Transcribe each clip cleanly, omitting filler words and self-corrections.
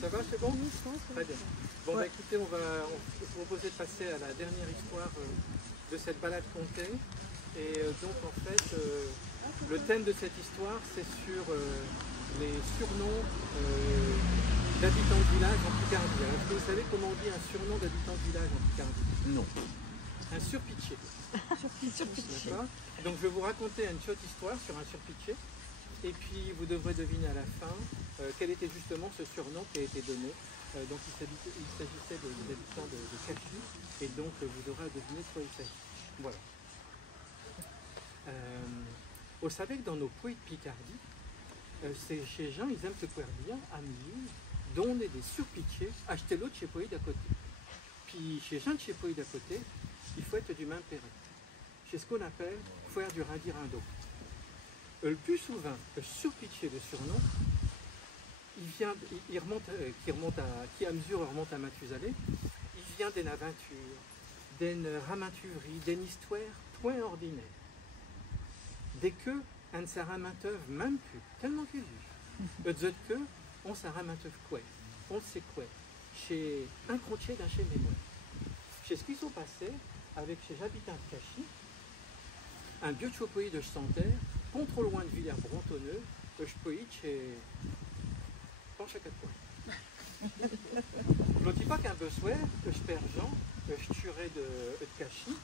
Ça va, c'est bon? Oui, je pense. Très bien. Bon, bah, écoutez, on va vous proposer de passer à la dernière histoire de cette balade comptée. Et donc, en fait, le thème de cette histoire, c'est sur les surnoms d'habitants de village en Picardie. Alors, est-ce que vous savez comment on dit un surnom d'habitant de village en Picardie? Non. Un surpitché. D'accord? Donc, je vais vous raconter une chouette histoire sur un surpitché. Et puis, vous devrez deviner à la fin quel était justement ce surnom qui a été donné. Donc, il s'agissait des habitants de Cachy. Et donc, vous aurez à deviner de quoi il s'agit. Voilà. Vous savez que dans nos poètes de Picardie, chez gens, ils aiment se faire dire, amis, donner des surpitchés, acheter l'autre chez Poïd à côté. Puis, chez gens de chez Poïd à côté, il faut être du même périn. C'est ce qu'on appelle faire du rindi-rindo. Le plus souvent, le surpitché de surnom, qui à mesure remonte à Mathusalem, il vient d'une aventure, d'une ramantuverie, d'une histoire point ordinaire. Dès que un ne s'aramanteuve même plus, tellement qu'il vit. Eux que on s'aramanteuve quoi? On sait quoi? Chez un crotier d'un chez mémoire. Chez ce qui s'est passé avec ces habitants de Cachy, un vieux chopoï de Santerre, contre loin de Villers-Brantonneux, je peux y chez penche à 4 points. Je ne dis pas qu'un besoin, que je perds Jean, je tuerai de Cachy,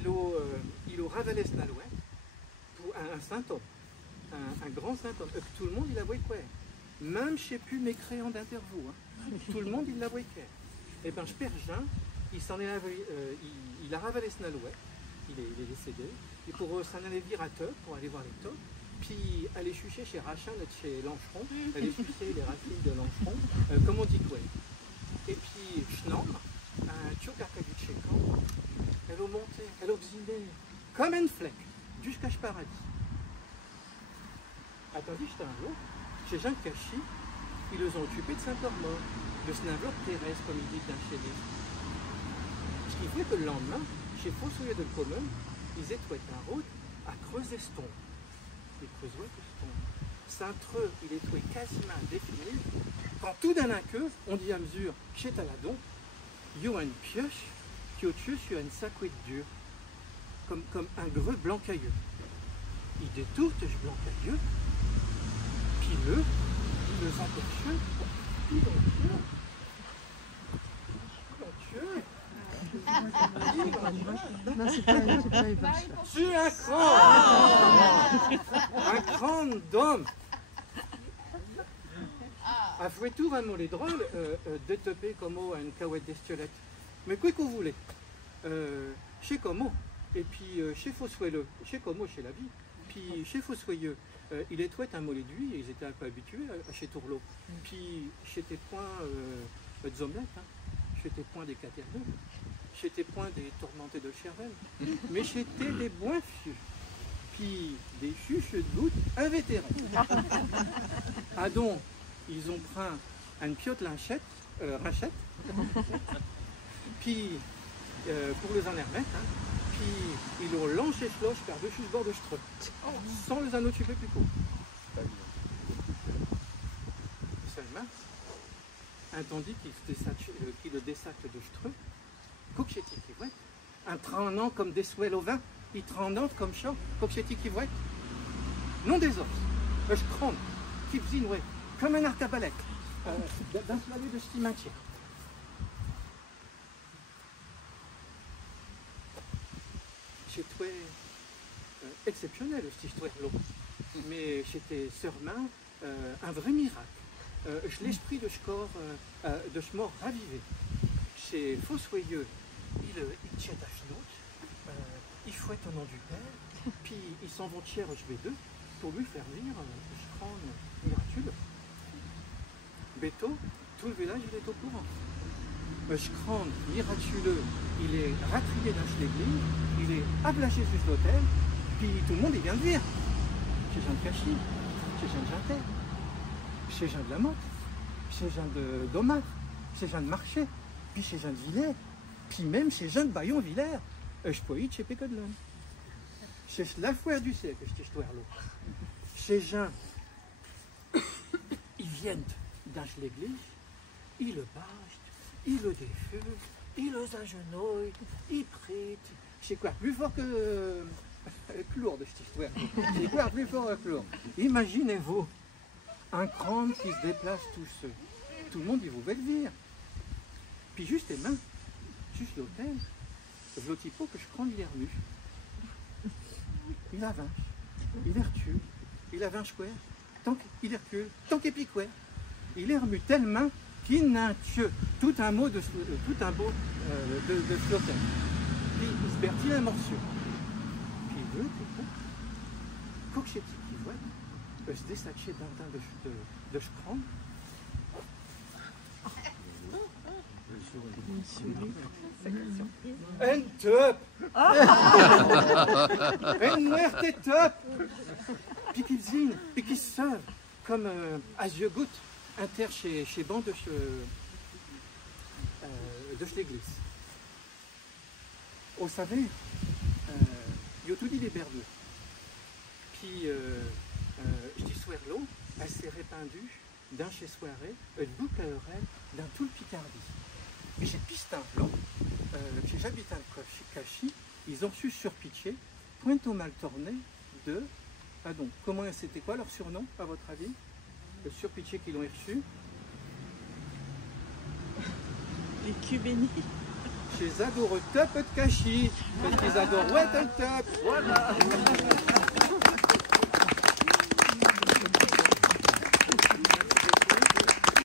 il a ravalé ce nalouet pour un saint homme, un grand saint homme. Tout le monde il a voyé quoi? Même chez plus mécréant d'interview, hein. Tout le monde il l'a voyé quoi? Et bien je perds Jean, il a ravalé ce nalouet, il est décédé. Et pour s'en aller vire à Teux, pour aller voir les taux, puis aller chucher chez Rachin, chez Lancheron, aller chucher les racines de Lancheron, comme on dit quoi. Et puis Schnom, un tchokaka du Tchécan, elle a monté, elle a obsiné, comme une flèche, jusqu'à Paradis. Attendez, j'étais un jour, chez Jean Cachy, ils les ont occupés de Saint-Ormond, de ce enveloppe terrestre, comme ils disent d'un chélier. Ce qui fait que le lendemain, chez Fossoyeux de Commun, ils étaient en route à Creuseston. Et Creuseston. Saint-Treux, il est trouvé quasiment défini. Quand tout d'un queue, on dit à mesure, chez Taladon, il y a une pioche qui au-dessus sur une sacouette dure, comme un greux blanc-cailleux. Il détourne ce blanc-cailleux, puis il le empêche, il Non, c'est pas Eva. sur un cran, un cran d'homme. A fouet tout vraiment les drôles, détopé comme une cahouette d'estiolette. Mais quoi que vous voulez, chez Como, et puis chez Fossoyeux, chez Como, chez la vie, puis chez Fossoyeux, il est tout un mollet d'huile, ils étaient un peu habitués à chez Tourlot. Puis chez tes points de Zomlette, hein, chez tes points des Caterneux, chez tes points des tourmentés de Chervel, mais chez tes des boins fieux, puis des chuches de gouttes invétérés. Ah donc, ils ont pris une piote rachette, puis pour les en remettre, hein, puis ils l'ont lancé floche par-dessus ce bord de Streux, sans les en occuper plus court. Seulement, tandis qu'il le dessac de Streux, Coquchetti qui voit, un traînant comme des souels au vin, il traînant comme chat, Coquchetti qui voit, non des os, je crame, qui faisait ouais, comme un arcabalek, d'un soleil de stimatière. C'est très exceptionnel cette histoire-là, mais c'était sûrement un vrai miracle. L'esprit de ce corps, de ce mort ravivé. Chez Fossoyeux, il tient à genoux, il fouette au nom du Père, puis ils s'en vont tiers au HB2 pour lui faire venir ce crâne miraculeux. Béto, tout le village il est au courant. Ce crâne miraculeux, il est ratrié dans l'église, il est ablagé sur l'hôtel, puis tout le monde il vient de dire. Chez Jean de Cachy, chez Jean de Jantet, chez Jean de la Motte, chez Jean de Domat, chez Jean de Marché, puis chez Jean de Villers, puis même chez Jean de Bayon-Villers, je peux y chez Pécodlon. Chez la foire du siècle, cette histoire-là. Chez Jean, ils viennent dans l'église, il le bâche, il le défue, il le agenouille, il prie. C'est quoi plus fort que Lourdes, cette histoire. C'est quoi plus fort que Lourdes. Imaginez-vous un crâne qui se déplace tout seul. Tout le monde, il vous dire. Puis juste les mains, juste l'hôtel, le typo que je prends, il est remu. Il a 20, il est retu, il a 20 squares, tant qu'il est recule, tant qu'il pique, il est remu tellement qu'il n'a que tout un mot de l'hôtel. Puis il se bertit un morceau. Puis il veut, quand j'ai dit qu'il voit, se désacher d'un temps de prendre. Un top! Un muerte top! Puis qu'ils dînent, puis qu'ils se servent comme à yeux gouttes inter chez bancs de l'église. Vous savez, il y a tout dit les berdeux. Puis, je dis l'eau, elle s'est répandue dans chez soirée, une boucle à oreille, dans tout le Picardie. Et j'ai pisté un plan, j'habite à Cachi, ils ont su surpitcher, pointe au mal tourné de. Ah donc, comment c'était quoi leur surnom, à votre avis? Le surpitché qu'ils ont reçu? Les Cubénis. Chez Adore Top de Cachi, parce qu'ils adorent ouais, top. Voilà.